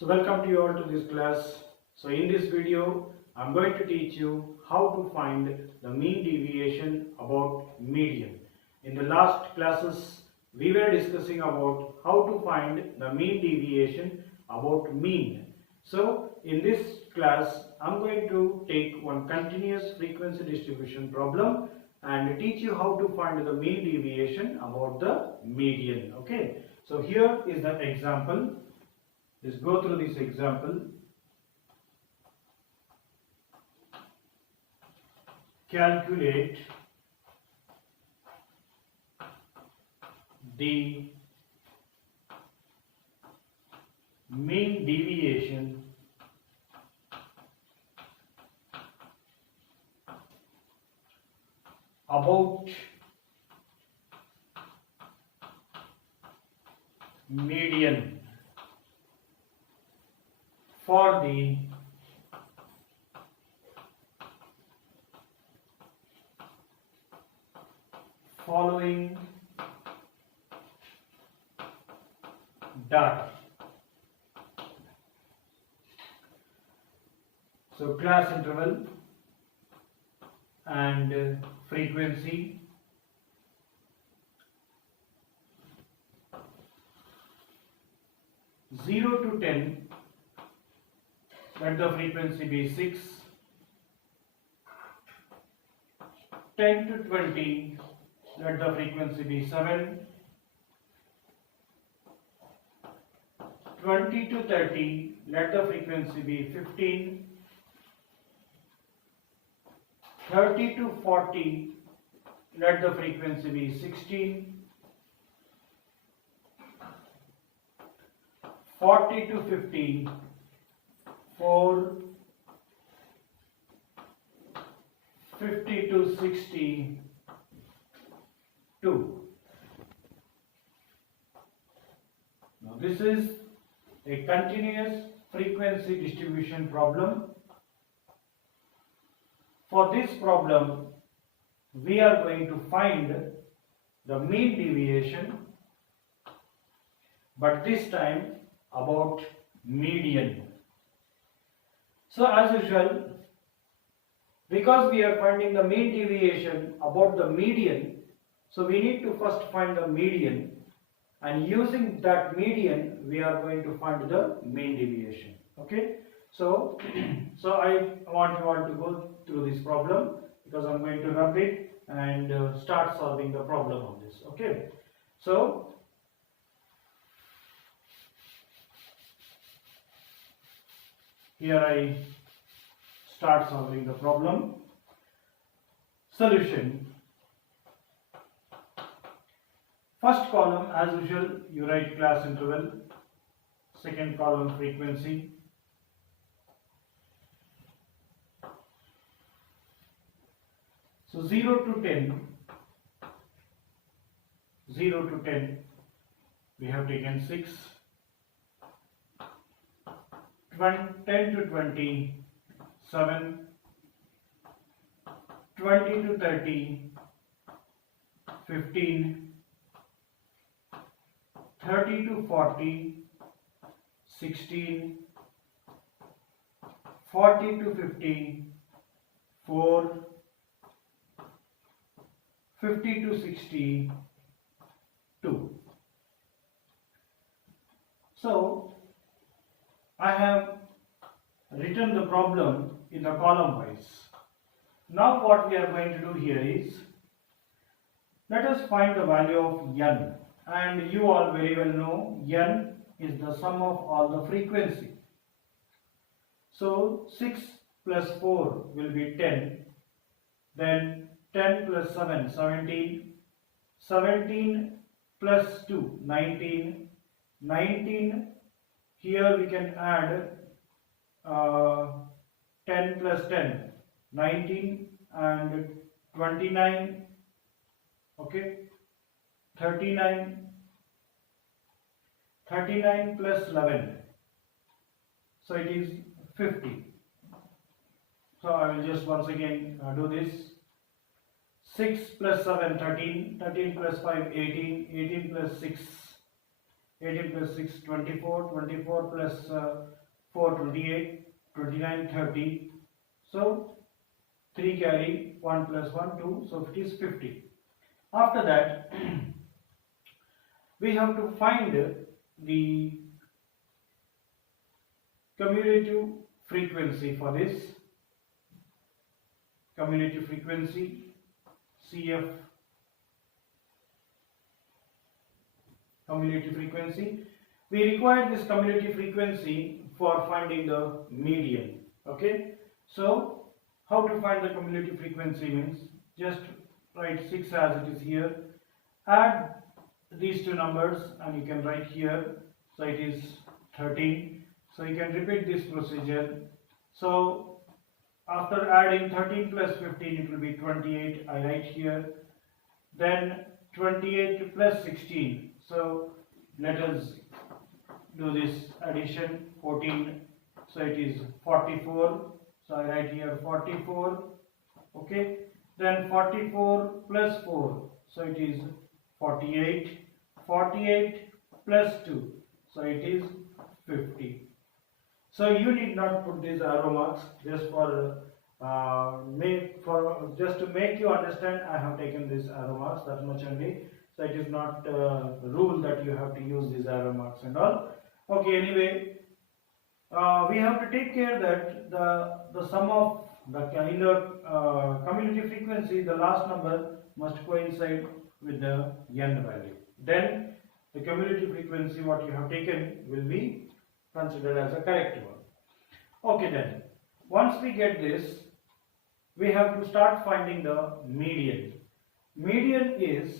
So welcome to you all to this class. So in this video I'm going to teach you how to find the mean deviation about median. In the last classes we were discussing about how to find the mean deviation about mean. So in this class I'm going to take one continuous frequency distribution problem and teach you how to find the mean deviation about the median. Okay, so here is the example. Let's go through this example. Calculate the mean deviation about median for the following data. So class interval and frequency, zero to 10. Let the frequency be 6, 10 to 20, let the frequency be 7, 20 to 30, let the frequency be 15, 30 to 40, let the frequency be 16, 40 to 50, 4, 50 to 60, 2. Now this is a continuous frequency distribution problem. For this problem, we are going to find the mean deviation, but this time about median. So as usual, because we are finding the mean deviation about the median, so we need to first find the median, and using that median we are going to find the mean deviation. Okay, so I want you all to go through this problem because I'm going to rub it and start solving the problem on this. Okay, so here I start solving the problem. Solution. First column, as usual, you write class interval. Second column, frequency. So 0 to 10. 0 to 10. We have taken 6. 10 to 20, 7, 20 to 30, 15, 30 to 40, 16, 40 to 50, 4, 50 to 60, 2. So I have written the problem in the column wise. Now what we are going to do here is, let us find the value of n, and you all very well know n is the sum of all the frequency. So 6 plus 4 will be 10, then 10 plus 7, 17, 17 plus 2, 19, 19, here we can add 10 plus 10, 19, and 29, okay, 39, 39 plus 11, so it is 50. So I will just once again do this. 6 plus 7, 13, 13 plus 5, 18, 18 plus 6, 18 plus 6, 24, 24 plus 4, 28, 29, 30. So 3 carry, 1 plus 1, 2, so it is 50. After that, we have to find the cumulative frequency for this. Cumulative frequency, CF, cumulative frequency. We require this cumulative frequency for finding the median. Okay, so how to find the cumulative frequency means just write 6 as it is here, add these two numbers and you can write here, so it is 13. So you can repeat this procedure. So after adding 13 plus 15, it will be 28. I write here. Then 28 plus 16. So let us do this addition. 14. So it is 44. So I write here 44. Okay. Then 44 plus 4. So it is 48. 48 plus 2. So it is 50. So you need not put these arrow marks, just just to make you understand. I have taken these arrow marks, that much only. So it is not a rule that you have to use these arrow marks and all. Okay. Anyway, we have to take care that the sum of the in the cumulative frequency, the last number must coincide with the n value. Then the cumulative frequency what you have taken will be considered as a correct one. Okay, then once we get this, we have to start finding the median. Median is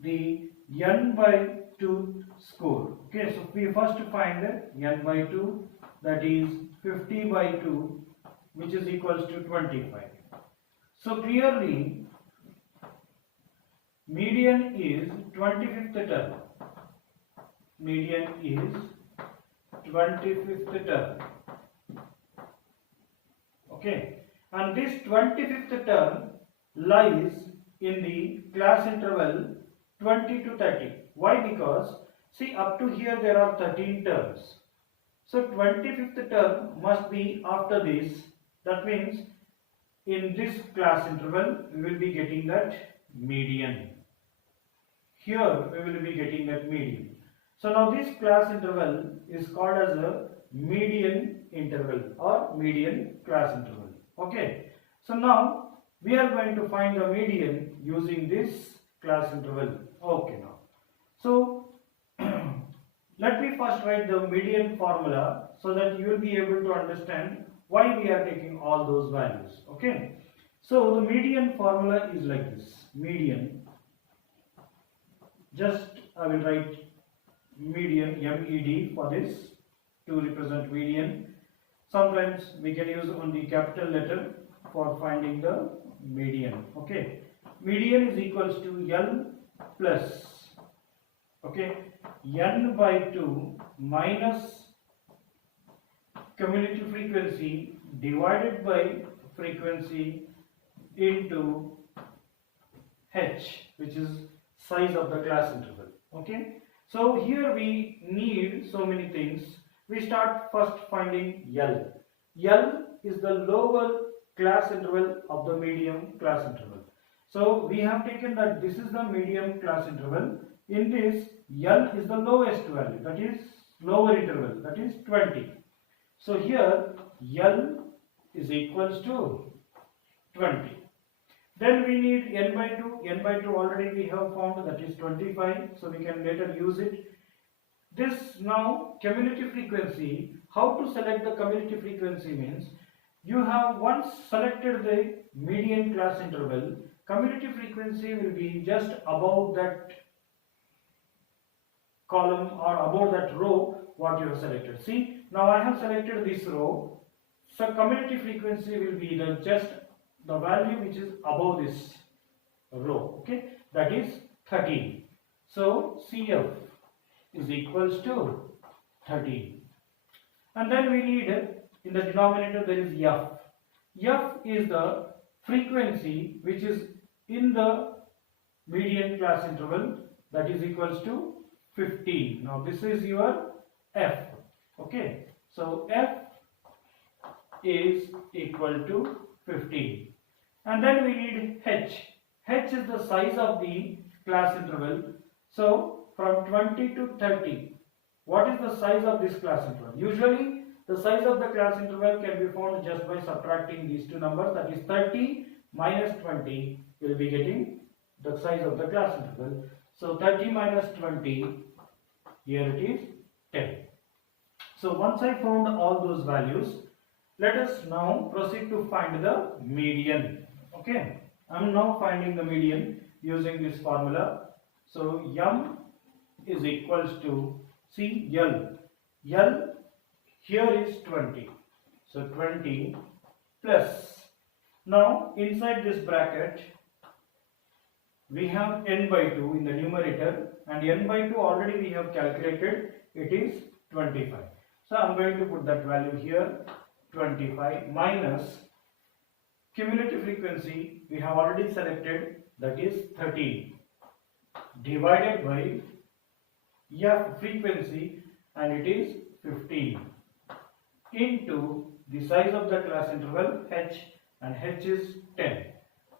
the n by 2 score. Okay, so we first find n by 2, that is 50 by 2, which is equals to 25. So clearly median is 25th term. Median is 25th term. Okay, and this 25th term lies in the class interval 20 to 30. Why? Because see, up to here there are 13 terms. So 25th term must be after this. That means in this class interval we will be getting that median. Here we will be getting that median. So now this class interval is called as a median interval or median class interval. Okay. So now we are going to find the median using this class interval. Okay now. So let me first write the median formula so that you will be able to understand why we are taking all those values. Okay. So the median formula is like this. Median. Just I will write median, MED, for this to represent median. Sometimes we can use only capital letter for finding the median. Okay, median is equals to L plus, okay, n by 2 minus cumulative frequency divided by frequency into h, which is size of the class interval. Okay, so here we need so many things. We start first finding L. L is the lower class interval of the medium class interval. So we have taken that this is the medium class interval. In this, L is the lowest value, that is lower interval, that is 20. So here L is equals to 20. Then we need n by 2. N by 2 already we have found, that is 25. So we can later use it. This now cumulative frequency. How to select the cumulative frequency means you have once selected the median class interval. Cumulative frequency will be just above that column or above that row what you have selected. See, now I have selected this row. So cumulative frequency will be just the value which is above this row, okay, that is 13. So CF is equals to 13. And then we need, in the denominator there is F. F is the frequency which is in the median class interval, that is equals to 15. Now this is your F. Okay, so F is equal to 15. And then we need H. H is the size of the class interval. So from 20 to 30, what is the size of this class interval? Usually the size of the class interval can be found just by subtracting these two numbers, that is 30 minus 20, we will be getting the size of the class interval. So 30 minus 20, here it is 10. So once I found all those values, let us now proceed to find the median. Okay, I am now finding the median using this formula. So M is equals to, see, L. L here is 20. So 20 plus, now inside this bracket we have n by 2 in the numerator, and n by 2 already we have calculated, it is 25. So I am going to put that value here, 25 minus cumulative frequency we have already selected, that is 13, divided by F frequency, and it is 15, into the size of the class interval H, and H is 10.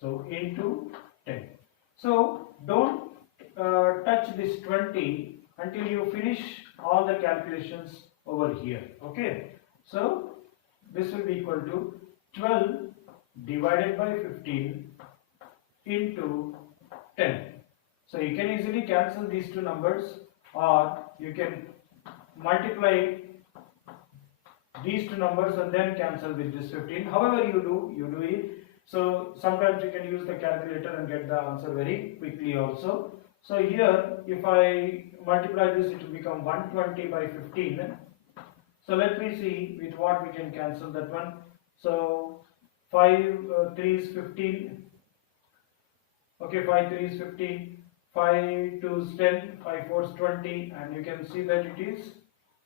So into 10. So don't touch this 20 until you finish all the calculations over here. Okay, so this will be equal to 12 divided by 15 into 10. So you can easily cancel these two numbers, or you can multiply these two numbers and then cancel with this 15. However you do it. So sometimes you can use the calculator and get the answer very quickly also. So here if I multiply this, it will become 120 by 15. So let me see with what we can cancel that one. So 5 3 is 15. Okay, 5 3 is 15. 5 2 is 10. 5 4 is 20. And you can see that it is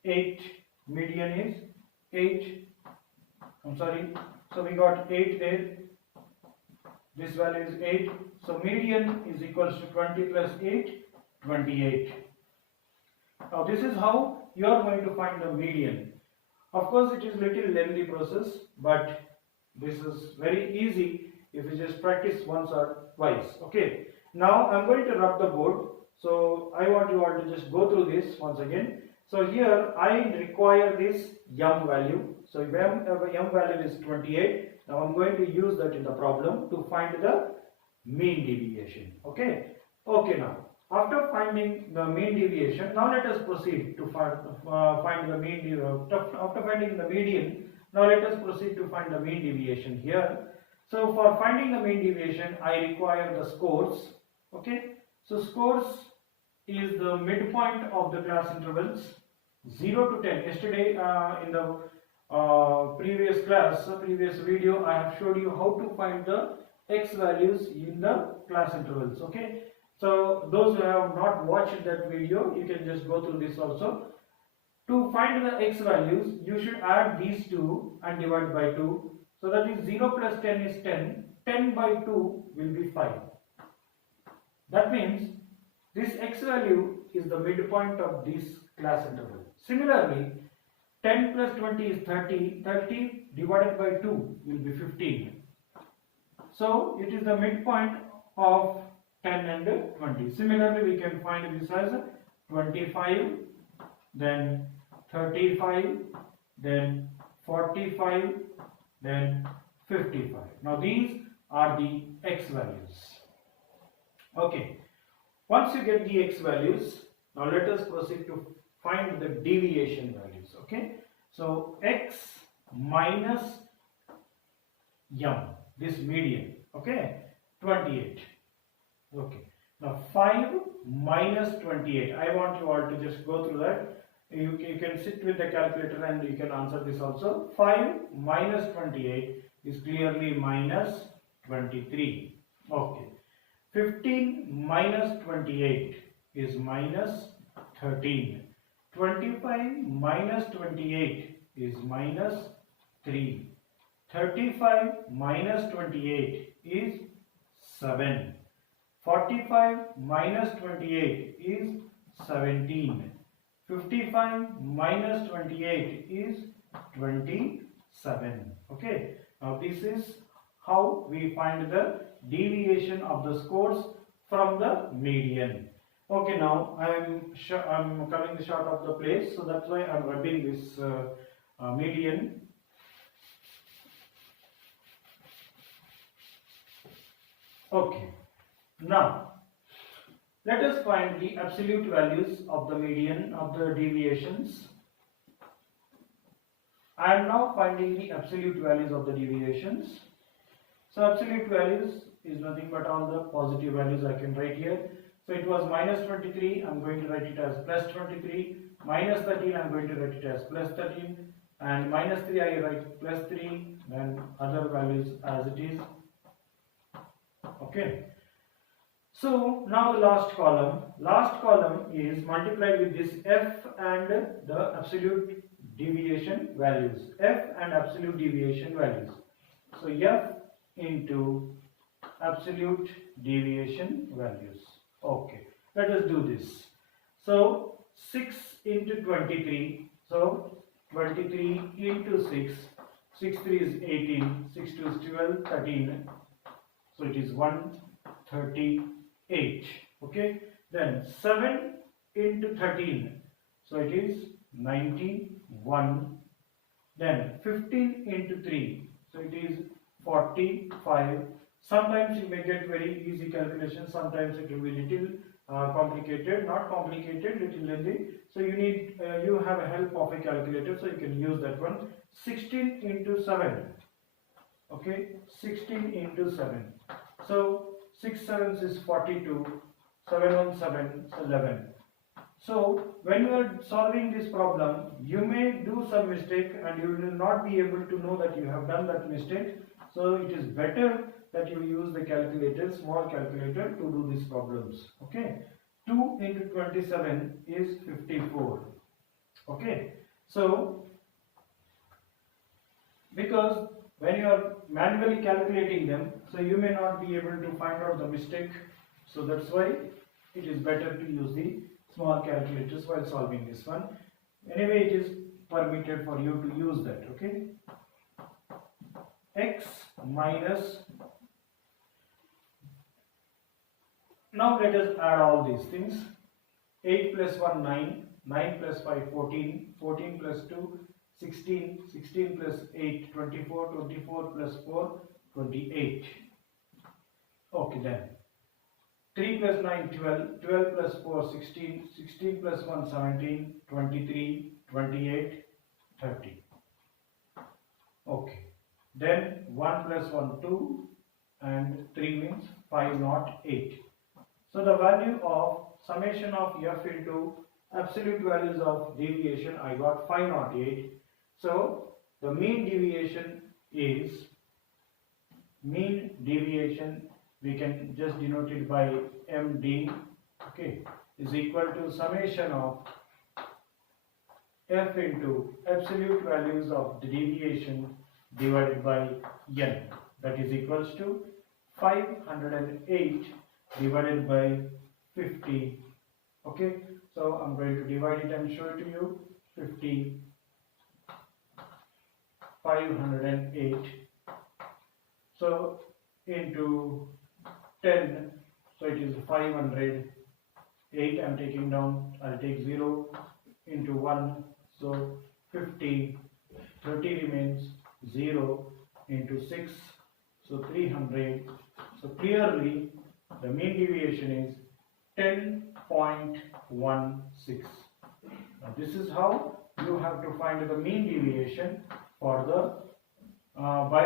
8. Median is 8. I'm sorry. So we got 8 there. This value is 8. So median is equals to 20 plus 8, 28. Now this is how you are going to find the median. Of course it is little lengthy process, but this is very easy if you just practice once or twice. Okay. Now I am going to rub the board. So I want you all to just go through this once again. So here I require this M value. So M value is 28. Now I am going to use that in the problem to find the mean deviation. Okay. Okay, now after finding the mean deviation, now let us proceed to find the mean. After finding the median, now let us proceed to find the mean deviation here. So for finding the mean deviation, I require the scores. Okay. So scores is the midpoint of the class intervals 0 to 10. Yesterday in the previous video, I have showed you how to find the x values in the class intervals. Okay. So those who have not watched that video, you can just go through this also. To find the x values, you should add these two and divide by 2. So that is 0 plus 10 is 10. 10 by 2 will be 5. That means this x value is the midpoint of this class interval. Similarly, 10 plus 20 is 30. 30 divided by 2 will be 15. So it is the midpoint of 10 and 20. Similarly, we can find this as 25, then 35, then 45, then 55. Now these are the x values. Okay. Once you get the x values, now let us proceed to find the deviation values. Okay. So x minus M, this median. Okay. 28. Okay. Now 5 minus 28. I want you all to just go through that. You can sit with the calculator and you can answer this also. 5 minus 28 is clearly minus 23. Okay. 15 minus 28 is minus 13. 25 minus 28 is minus 3. 35 minus 28 is 7. 45 minus 28 is 17. 55 minus 28 is 27. Okay. Now this is how we find the deviation of the scores from the median. Okay, now I'm coming short of the place, so that's why I'm rubbing this median. Okay, now let us find the absolute values of the median of the deviations. I am now finding the absolute values of the deviations. So absolute values is nothing but all the positive values I can write here. So it was minus 23, I am going to write it as plus 23, minus 13, I am going to write it as plus 13, and minus 3 I write plus 3, then other values as it is. Okay. So now the last column is multiplied with this f and the absolute deviation values, f and absolute deviation values. So f into absolute deviation values. Okay, let us do this. So 6 into 23, so 23 into 6, 6 3 is 18, 6 2 is 12, 13, so it is 138. Okay, then 7 into 13, so it is 91. Then 15 into 3, so it is 45. Sometimes you may get very easy calculation, sometimes it will be little complicated, not complicated, little lengthy. So you need you have a help of a calculator, so you can use that one. 16 into 7. Okay, 16 into 7. So 6 7s is 42, 7 1 7 is 11. So when you are solving this problem, you may do some mistake and you will not be able to know that you have done that mistake. So it is better that you use the calculator, small calculator, to do these problems. Okay, 2 into 27 is 54. Okay, so because when you are manually calculating them, so you may not be able to find out the mistake. So that's why it is better to use the small calculators while solving this one. Anyway, it is permitted for you to use that. Okay, x minus, now let us add all these things. 8 plus 1 9, 9 plus 5 14, 14 plus 2 16, 16 plus 8 24, 24 plus 4 28. Okay, then 3 plus 9 12, 12 plus 4 16, 16 plus 1 17, 23, 28, 30. Okay, then 1 plus 1 2 and 3 means 5 not 8. So the value of summation of f into absolute values of deviation, I got 508. So the mean deviation, we can just denote it by MD, okay, is equal to summation of f into absolute values of the deviation divided by n, that is equals to 508 divided by 50. Okay, so I'm going to divide it and show it to you. 50, 508, so into 10, so it is 500. 8 I'm taking down, I'll take 0 into 1, so 50, 30 remains, 0 into 6, so 300. So clearly the mean deviation is 10.16. Now this is how you have to find the mean deviation for the by